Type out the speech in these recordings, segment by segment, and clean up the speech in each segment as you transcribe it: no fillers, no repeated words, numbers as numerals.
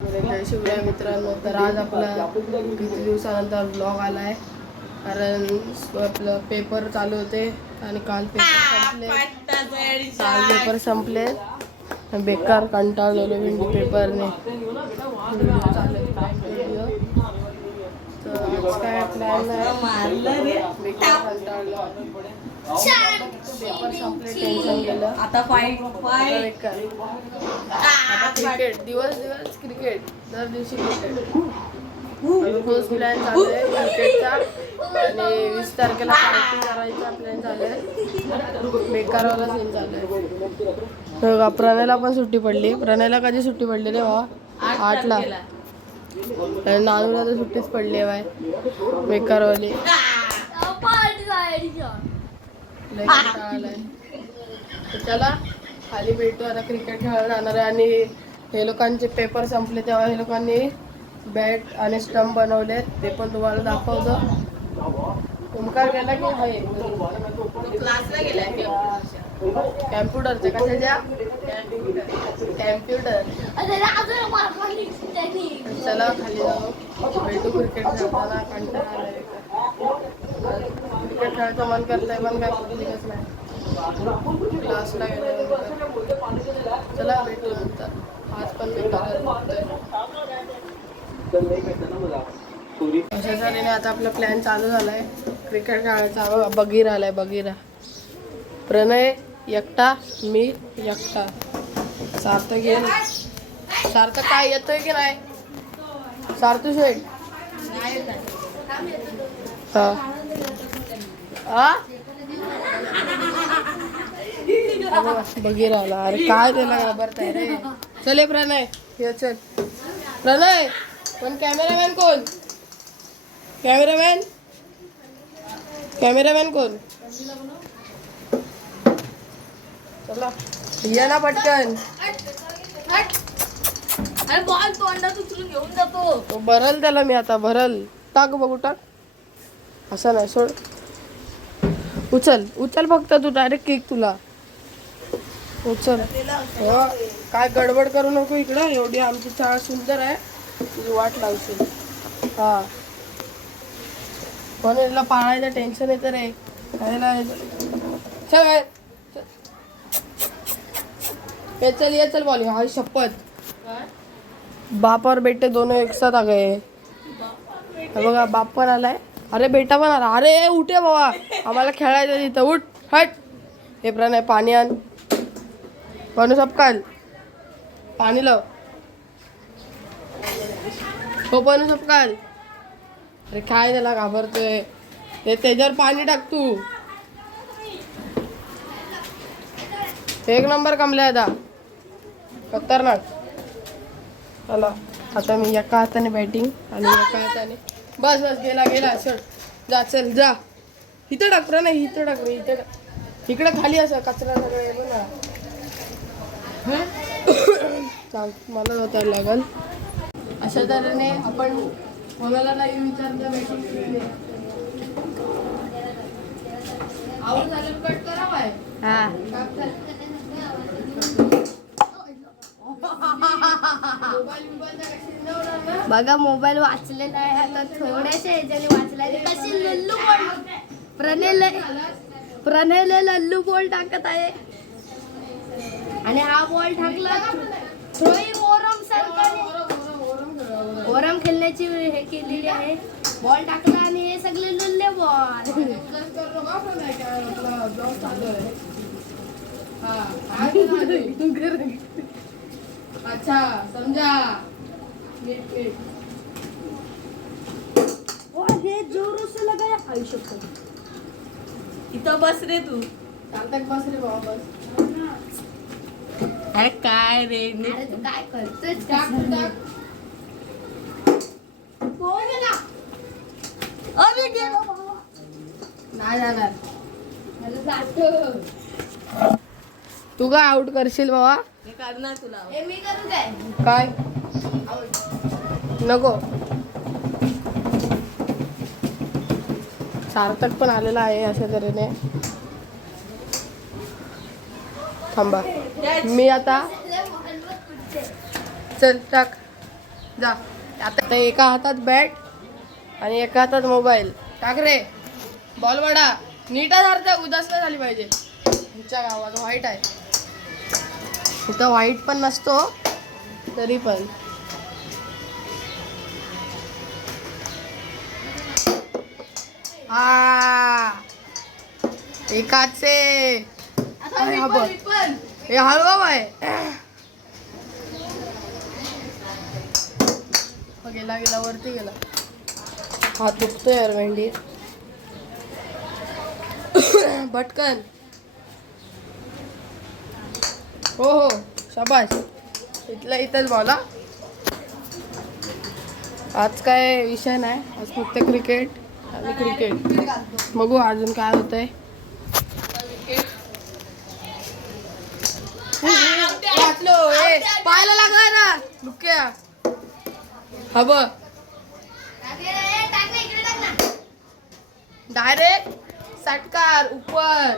जय शिवराय मित्रांनो. तर आज आपला किती दिवसानंतर ब्लॉग आला आहे, कारण आपलं पेपर चालू होते आणि काल पेपर संपले. बेकार कंटाळलेलो मी पेपरने. व्हिडिओ चालू तर आज काय प्लॅन नाही. बेकार कंटाळलो. पेपर संपले, टेन्शन गेलं. आता क्रिकेट दिवस क्रिकेट, दर दिवशी क्रिकेट. तोच प्लॅन चालू आहे क्रिकेटचा. आणि 20 तारखेला पार्टी करायचा प्लॅन चालू आहे. बेकारवाला सीन चालू आहे. प्रणयला पण सुट्टी पडली. प्रणयला कधी सुट्टी पडली रे भावा? 8ला. नानूला तर सुट्टीच पडली आहे बाय, बेकारवाली. चला खाली भेटू. आता क्रिकेट खेळायला जाणार आहे. आणि हे लोकांचे पेपर संपले तेव्हा हे लोकांनी बॅट आणि स्टंप बनवले, ते पण तुम्हाला दाखवतो. ओमकार गेला की आहे क्लासला गेलाय. कॅम्प्युटरच्या कशाच्या कॅम्प्युटर. चला खाली जाऊ, भेटू. क्रिकेट खेळताना कंटाळा आलाय. क्रिकेट खेळायचं मन करतंय पण काय पब्लिकच नाही. क्लासला गेले. चला भेटू नंतर. आज पण अशा तऱ्हेने आता आपला प्लॅन चालू झालाय क्रिकेट खेळायचा. बगीरा आलाय, बगीरा. प्रणय एकटा, मी एकटा. सार्थक येईल. सार्थक काय येतोय की नाही? सार्थक शेठ बगीरा आला. अरे काय त्याला घाबरताय रे? चले प्रणय, ये चल. प्रणय पण कॅमेरामॅन कोण? कॅमेरामॅन कोण? चला ये ना पटकन. अरे बॉल तोंडात उचलून घेऊन जातो. तो भरल त्याला मी आता, भरल. टाक बघू, टाक. असं नाही, सोड. उचल फक्त तू. डायरेक्ट किक तुला. उचल. काय गडबड करू नको इकडं. एवढी आमची शाळा सुंदर आहे, तुझी वाट लावशील. हा पण याला पाळायचं टेन्शन येतं रे. चल ये चल बॉलिंग. हा शपथ, बाप और बेटे दोनों एक साथ आ गए. बघा बाप पण आलाय. अरे बेटा पण आला. अरे उठे बाबा, आम्हाला खेळायचं तिथं. उठ, हट. हे प्रणय पाणी आण. पण सबकाल पाणी लाव. हो पण सबकाल. अरे काय त्याला घाबरतोय? ते त्याच्यावर पाणी टाक तू. एक नंबर कमले आता, खतरनाक. चला आता मी एका हाताने बॅटिंग आणि एका हाताने. बस गेला. चल जा, चल जा. इथं टाक प्रणय, इथं टाक. इकडे खाली असं कचरा सगळं बघा. चाल, मला जाता लागल. अशा तऱ्हेने आपण कोणाला नाही विचारलं बॅटिंग आऊट झालं कट करावाय. बघा मोबाईल वाचले नाही आता, थोड्याशा ह्याच्याने वाचलाय. कशी लल्लू बॉल. प्रणयला लल्लू बॉल टाकत आहे. आणि हा बॉल टाकला थ्रोइंग ओरम सरकारने. ओरम खेळण्याची हे केलेली आहे. बॉल टाकला आणि हे सगळे लुल्ले बॉल. अच्छा समजा. हे जोर से लगाया. आयुष्य इथं बस रे तू. सार्थक बस रे बाबा, बस. अरे काय रे, तू काय करतोय? अरे गेला बाबा. नाही जाणार. तू काय आउट करशील बाबा? मी करणार तुला. मी करू काय? काय नको. सार्थक पण आलेला आहे अशा तऱ्हेने. थांबा मी आता. चल टाक. जा आता एका हातात बॅट आणि एका हातात मोबाईल. टाक रे बॉल वडा. नीट अर्थ उदासला झाली पाहिजे. तुमच्या गावात व्हाईट आहे इथं. व्हाईट पण नसतो तरी पण. हा एकाचे हे हळवा आहे. गेला गेला वरती गेला. हात दुखतोय यार मेंढी. भटकन. हो हो शाबास. इथलं इथंच बोला. आज काय विषय नाही. आज फक्त क्रिकेट आणि क्रिकेट. बघू अजून काय होतंय. वाचलो पाहायला लागला ना लुक्या. हा बघ डायरेक्ट षटकार उपर.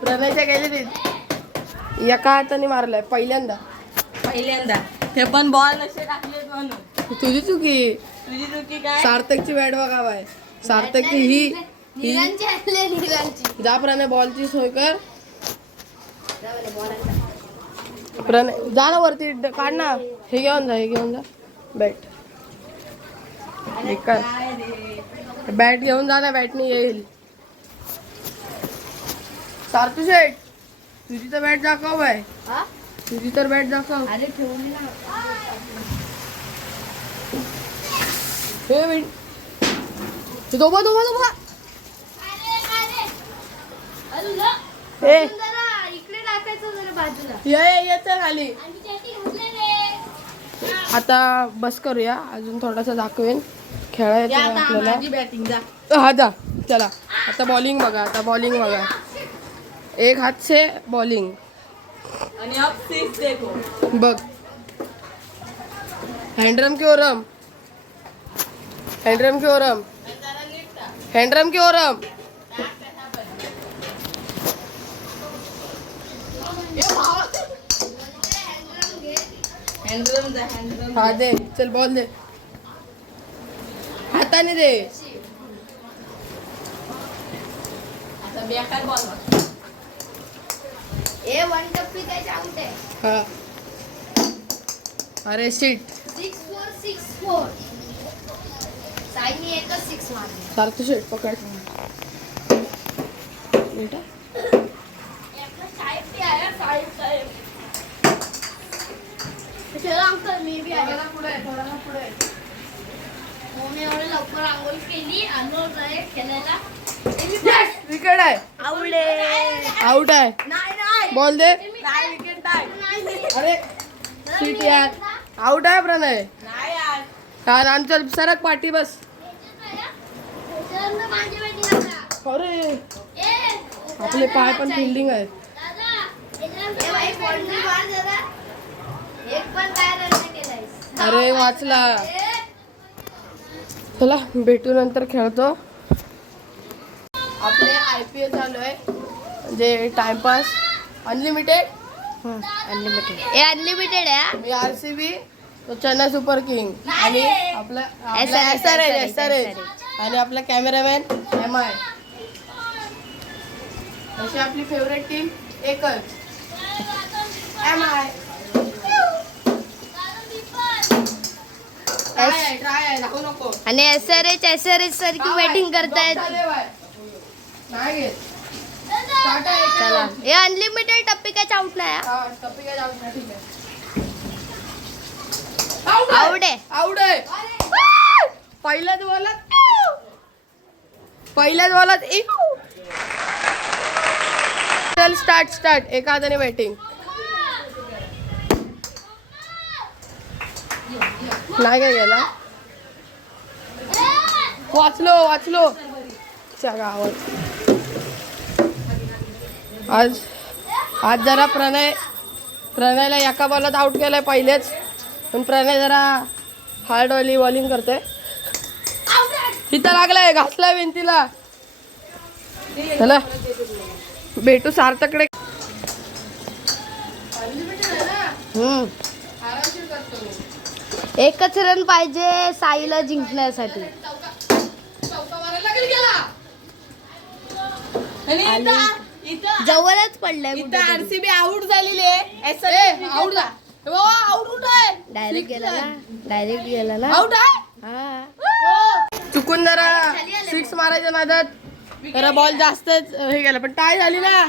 प्रणयच्या गेले एका हाताने मारलाय पहिल्यांदा. ते पण बॉल असे टाकले म्हणून. तुझी चुकी. तुझी चुकी काय? सार्थकची बॅट बघावा आहे. सार्थकची ही जा प्रणय बॉलची सोय कर. प्रणय जा ना वरती काढ ना. हे घेऊन जा हे घेऊन जा बॅट. बॅट घेऊन जा ना. बॅटने येईल. सार्थू शेठ तुझी तर बॅट दाखव बाय. तुझी तर बॅट दाखव. अरे ठेवली ना. हे दोबा दोबा दोबा. ए इकडे टाकायचं जरा बाजूला. ये चल खाली. आता बस करूया. अजून थोडासा दाखवेन. खेळायचं आहे आपल्याला. बॅटिंग जा. हा जा चला. आता बॉलिंग बघा. आता बॉलिंग बघा. एक हात से बॉलिंग आणि अब सिक्स देखो. बघ. हँडरम की ओरम. हँडरम की ओरम. हँडरम की ओरम. हँडरम जा. हँडरम. हा दे चल बॉल दे. हाताने दे. आता बेकार बॉल. ए वन टप्पी त्याच्या आउट आहे. हा अरे सीट. 6-4 साईनी एकच 6 मारली. सारखं शेट पकड. बेटा मी बी आहे. पुढे पुढे. मी एवढे लवकर आंघोळ केली. आलो खेळायला. विकेट आहे. आवडे. आउट आहे. नाही बॉल दे. नाही विकेट नाही. अरे सीट यार. आउट आहे प्रणय. नाही यार. यार आमच्या सरक पाठी बस. अरे आपले पाय पण फिल्डिंग आहे. अरे वाचला. चला भेटू नंतर खेळतो. आपले IPL चालू आहे. म्हणजे टाइमपास अनलिमिटेड. हे अनलिमिटेड आहे. मी RCB तो चेन्नई सुपर किंग आणि आपला SRH आणि आपला कॅमेरामॅन MI. अशी आपली फेवरेट टीम एकच MI. ट्राय आहे दाखवू नको. आणि SRH सारखी बॅटिंग करतायत. नाही घेत. चला हे अनलिमिटेड टप्पी काय आउट नाही आहे. आवडे. आउट आहे. पहिल्याच बॉलात चल स्टार्ट. एका हाताने बॅटिंग. नाही काय गेला. वाचलो गावात. आज जरा प्रणयला एका बॉलात आउट केलाय पहिलेच. पण प्रणय जरा हार्डवाली बॉलिंग करतोय. इथं लागलाय. घासलाय भिंतीला. चला भेटू सार्थकडे. एकच रन पाहिजे साईला जिंकण्यासाठी. आणि आले. इथं जवळच पडलंय इथं आरसीबी आउट झालेली आहे. आउट जा आउट कुठं आहे? डायरेक्ट गेला ना, डायरेक्ट गेला ना. आउट आहे. हा. चुकून जरा 6 मारायच्या नादात जरा बॉल जास्तच हे गेला पण टाय झाली ना.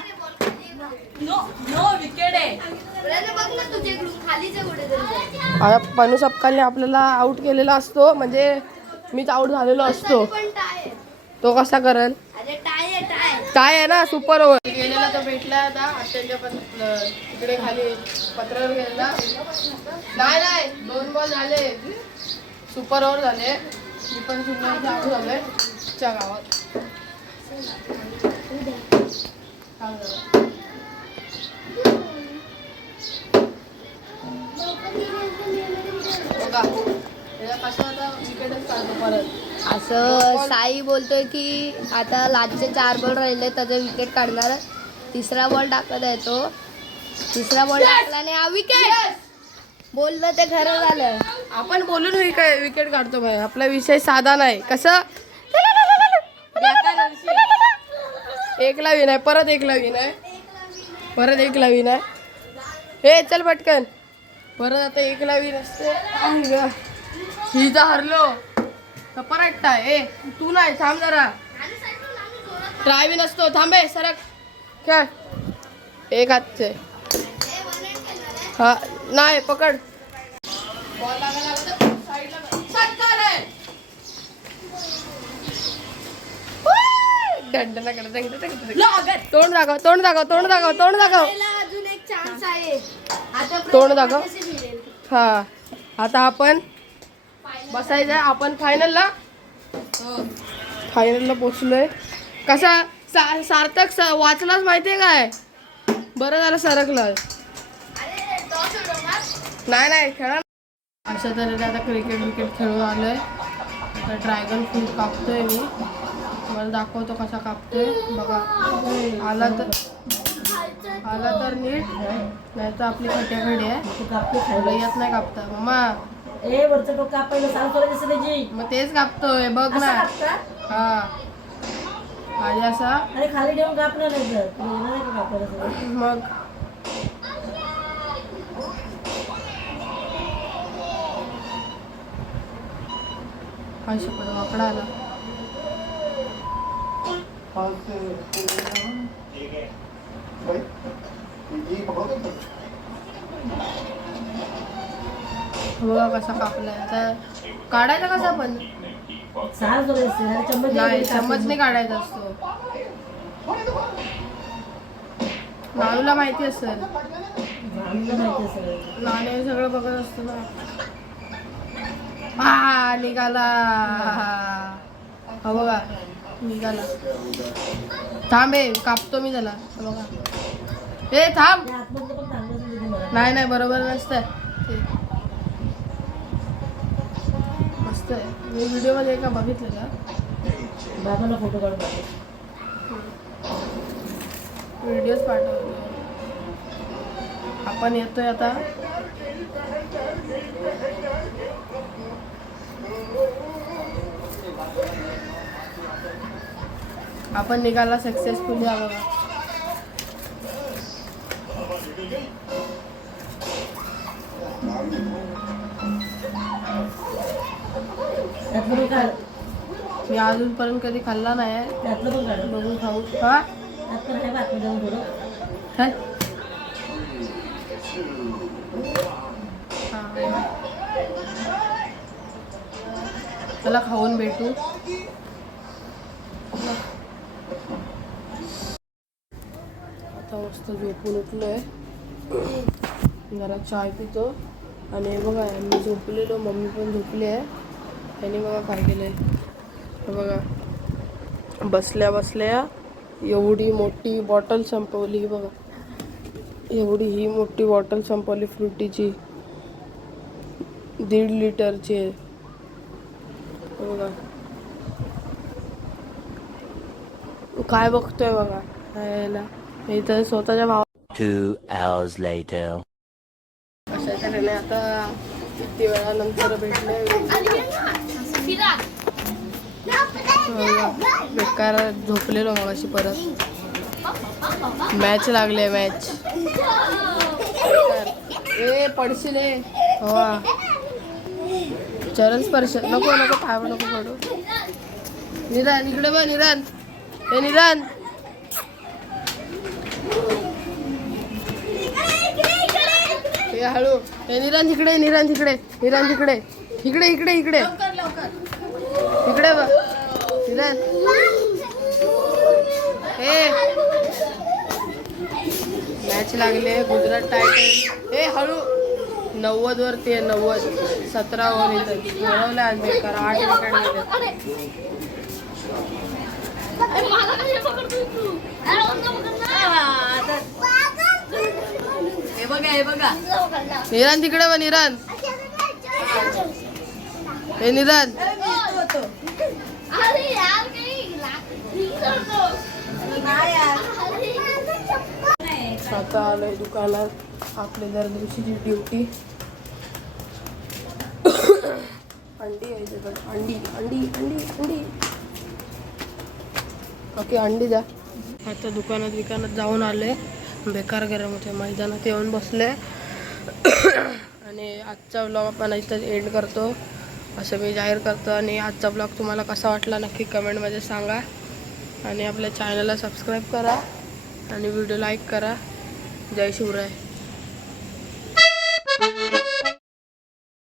नो विकेट आहे. बघ ना तुझ्याकडून खालीच आहे कुठेतरी. आता पनू सपकालने आपल्याला आउट केलेला असतो म्हणजे मीच आउट झालेलो असतो. पण टाय आहे. तो कसा करल? अरे टाय आहे टाय. काय आहे ना सुपर ओव्हर गेलेला तो भेटला आता आत्यांच्या पण तिकडे खाली पत्रावर गेलेला. नाही 2 बॉल झाले सुपर ओव्हर झाले. मी पण सुंदर आउट झालोय च्या गावात. बघा कसं आता विकेटच काढतो परत. असं साई बोलतोय की आता लास्टचे 4 बॉल राहिले त्याचे विकेट काढणार. तिसरा बॉल टाकत आहे तो. तिसरा बॉल टाकला आणि हा विकेट. बोललं ते खरं झालं. आपण बोलून विकेट काढतो भाई. आपला विषय साधा नाही. कसं एकला विन आहे परत एकला विन आहे परत एकला विन आहे. हे चल पटकन परत आता एकला विन असते. ही तर हरलो परत टाय. तू नाही थांब जरा ट्राय विन असतो. थांबे सरक खेळ. एक हातचे हा नाही पकड. बॉल लागायला साईडला षटकार आहे. तोंड दाखव तोंड दाखव तोंड दाखव तोंड दाखव. अजून एक चान्स आहे. आता तोंड दाखव. हा आता आपण बसायचं. आपण फायनलला पोचलोय. कसा सार्थक वाचलाच माहितीये काय. बरं झालं सरकलं. नाही खेळा. अशा तऱ्हेने आता क्रिकेट खेळून आलोय. आता ड्रॅगन फ्रूट कापतोय मी. तुम्हाला दाखवतो कसा कापतोय बघा. आला तर नीट नाही तर आपली खट्याखडी आहे. येत नाही कापता मामा. मग तेच कापतोय बघ ना. हा आणि असा खाली ठेवून कापणार मग काय शकतो वाकडा आला. बघा कसा कापलाय. आता काढायचा कसा पण नाही चम्मचने काढायचा असतो. नानूला माहिती असेल. नाणे सगळं बघत असतो ना. हा निघाला. हा बघा निघाला. थांबे कापतो मी त्याला. बघा ए थांब. नाही बरोबर नसतं ते. मस्त आहे. मी व्हिडिओ मध्ये एका बघितलेला. बाबाला फोटो काढून व्हिडिओज पाठवतो. आपण येतोय आता. आपण निघाला सक्सेसफुली. हा बघा मी अजूनपर्यंत कधी खाल्ला नाही. बघून खाऊ. हा त्याला खाऊन भेटू. आता मस्त झोपून उठलोय. जरा चाय पितो आणि हे बघा मी झोपलेलो. मम्मी पण झोपली आहे. त्यांनी बघा काय केलंय. बघा बसल्या एवढी मोठी बॉटल संपवली. बघा एवढी ही मोठी बॉटल संपवली फ्रुटीची. 1.5 लिटरची आहे. बघा काय बघतोय बघा. यायला इथं स्वतःच्या भावा. 2 hours later. अशा तऱ्हेने आता किती वेळानंतर भेटले. बेकार झोपलेलो मगाशी परत. मॅच लागले मॅच. ए पडशील ए. हो चरण स्पर्श नको नको पाय नको पडू. निरान इकडे बघ निरान. हे निरान हे हळू. हे निरान तिकडे निरान तिकडे निरान तिकडे इकडे इकडे इकडे इकडे बघ निरान. हे मॅच लागले गुजरात टायटन्स. हे हळू 90 वरती आहे 90. 17 ओव्हर येतात हरवले आज बेकार. 8 विकेट गेले. हे बघा हे बघा. निरान तिकडे बघ निरान. हे निरान आता आलोय दुकानात. आपली दर दिवशीची ड्युटी. अंडी आहे त्याच्याकडे. अंडी अंडी अंडी अंडी. ओके अंडी द्या. आता दुकानात जाऊन आले. बेकार गरम होते. मैदानात येऊन बसले. आणि आजचा व्लॉग आपण इथं एंड करतो असं मी जाहीर करतो. आणि आजचा ब्लॉग तुम्हाला कसा वाटला नक्की कमेंटमध्ये सांगा. आणि आपल्या चॅनलला सबस्क्राईब करा आणि व्हिडिओ लाईक करा. जय शिवराय.